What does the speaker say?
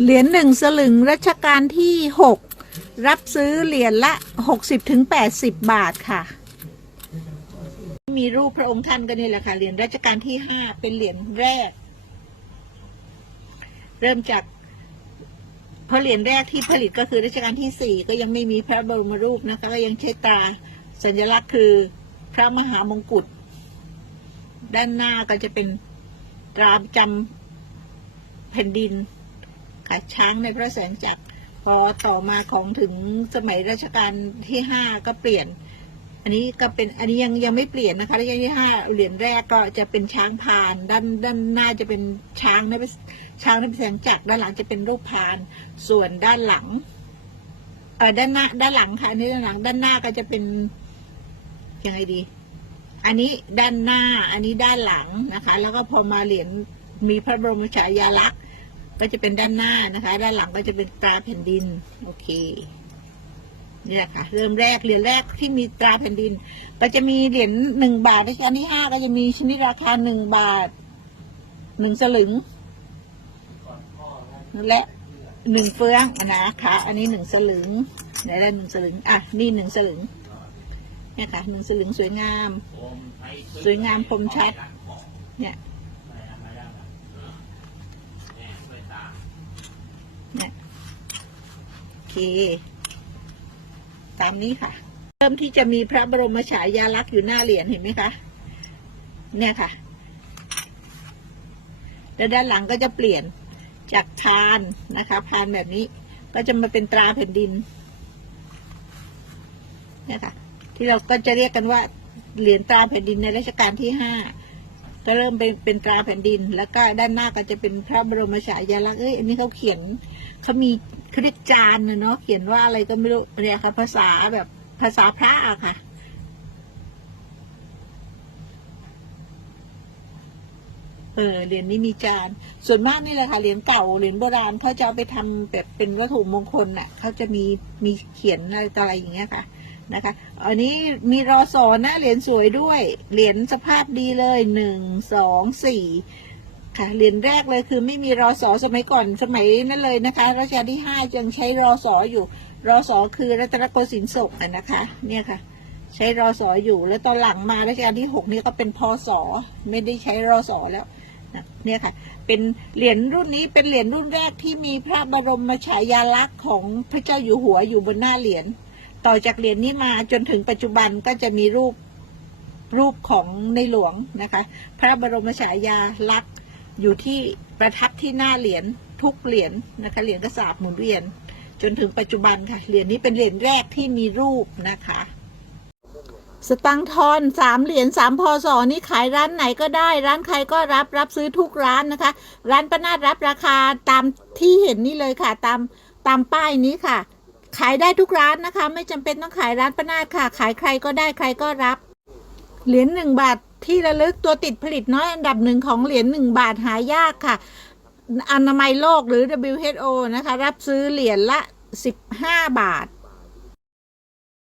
เหรียญหนึ่งสลึงรัชกาลที่หกรับซื้อเหรียญละหกสิบถึงแปดสิบบาทค่ะ มีรูปพระองค์ท่านก็นี่แหละค่ะเหรียญรัชกาลที่ห้าเป็นเหรียญแรก เริ่มจากเพราะเหรียญแรกที่ผลิตก็คือรัชกาลที่สี่ก็ยังไม่มีพระบรมรูปนะคะก็ยังใช้ตราสัญลักษณ์คือพระมหามงกุฎด้านหน้าก็จะเป็นตราประจำแผ่นดิน ค่ะช้างในพระแสงจักรพอต่อมาของถึงสมัยรัชกาลที่ห้าก็เปลี่ยน อันนี้ก็เป็นอันนี้ยังยังไม่เปลี่ยนนะคะรัชกาลที่ห้าเหรียญแรกก็จะเป็นช้างพานด้านด้านหน้าจะเป็นช้างในช้างในพระแสงจักรด้านหลังจะเป็นรูปพาน ส่วนด้านหลังเออด้านหน้าด้านหลังค่ะอันนี้ด้านหลังด้านหน้าก็จะเป็นยังไงดี อันนี้ด้านหน้า อันนี้ด้านหลังนะคะ แล้วก็พอมาเหรียญมีพระบรมฉายาลักษณ์ ก็จะเป็นด้านหน้านะคะ ด้านหลังก็จะเป็นตราแผ่นดิน โอเคเนี่ยค่ะ เริ่มแรกเหรียญแรกที่มีตราแผ่นดิน ก็จะมีเหรียญหนึ่งบาทรัชกาลที่ห้าก็จะมีชนิดราคาหนึ่งบาทหนึ่งสลึง และหนึ่งเฟืองนะคะ อันนี้หนึ่งสลึงไหนได้หนึ่งสลึง อะ นี่หนึ่งสลึงเนี่ยค่ะหนึ่งสลึงสวยงาม สวยงามคมชัด เนี่ยเนี่ยโอ เค ตามนี้ค่ะ เริ่มที่จะมีพระบรมฉายาลักษณ์อยู่หน้าเหรียญเห็นไหมคะ เนี่ยค่ะ แล้วด้านหลังก็จะเปลี่ยนจากพานนะคะพานแบบนี้ก็จะมาเป็นตราแผ่นดินเนี่ยค่ะ ที่เราก็จะเรียกกันว่าเหรียญตราแผ่นดินในรัชกาลที่ห้าก็เริ่มเป็นเป็นตราแผ่นดิน แล้วก็ด้านหน้าก็จะเป็นพระบรมฉายาลักษณ์เอ้ยอันนี้เขาเขียน เขามีเขาเรียกจานเนาะเขียนว่าอะไรก็ไม่รู้เนี่ยค่ะ ภาษาแบบภาษาพระอะค่ะเออเหรียญนี้มีจาน ส่วนมากนี่แหละค่ะเหรียญเก่าเหรียญโบราณเขาจะเอาไปทำแบบเป็นวัตถุมงคลน่ะเขาจะมีมีเขียนอะไรต่ออะไรอย่างเงี้ยค่ะนะคะอันนี้มีรอสอนะเหรียญสวยด้วยเหรียญสภาพดีเลยหนึ่งสองสี่ ค่ะเหรียญแรกเลยคือไม่มีรอสอสมัยก่อนสมัยนั้นเลยนะคะรัชกาลที่ห้ายังใช้รอสออยู่ รอสอคือรัตนโกสินทร์ศกนะคะ เนี่ยค่ะ ใช้รอสออยู่ แล้วตอนหลังมารัชกาลที่หกนี่ก็เป็นพอศไม่ได้ใช้รอสอแล้วเนี่ยค่ะ เป็นเหรียญรุ่นนี้เป็นเหรียญรุ่นแรกที่มีพระบรมฉายาลักษณ์ของพระเจ้าอยู่หัวอยู่บนหน้าเหรียญต่อจากเหรียญนี้มาจนถึงปัจจุบันก็จะมีรูปรูปของในหลวงนะคะ พระบรมฉายาลักษณ์ อยู่ที่ประทับที่หน้าเหรียญทุกเหรียญนะคะ เหรียญกระสาบหมุนเวียน จนถึงปัจจุบันค่ะ เหรียญนี้เป็นเหรียญแรกที่มีรูปนะคะ สตังทอนสามเหรียญสามพศนี่ขายร้านไหนก็ได้ ร้านใครก็รับรับซื้อทุกร้านนะคะ ร้านประนาดรับราคาตามที่เห็นนี่เลยค่ะ ตามตามป้ายนี้ค่ะ ขายได้ทุกร้านนะคะ ไม่จำเป็นต้องขายร้านประนาดค่ะ ขายใครก็ได้ใครก็รับ เหรียญหนึ่งบาท ที่ระลึกตัวติดผลิตน้อยอันดับหนึ่งของเหรียญหนึ่งบาทหายากค่ะ อนามัยโลกหรือ WHO นะคะ รับซื้อเหรียญละ 15 บาท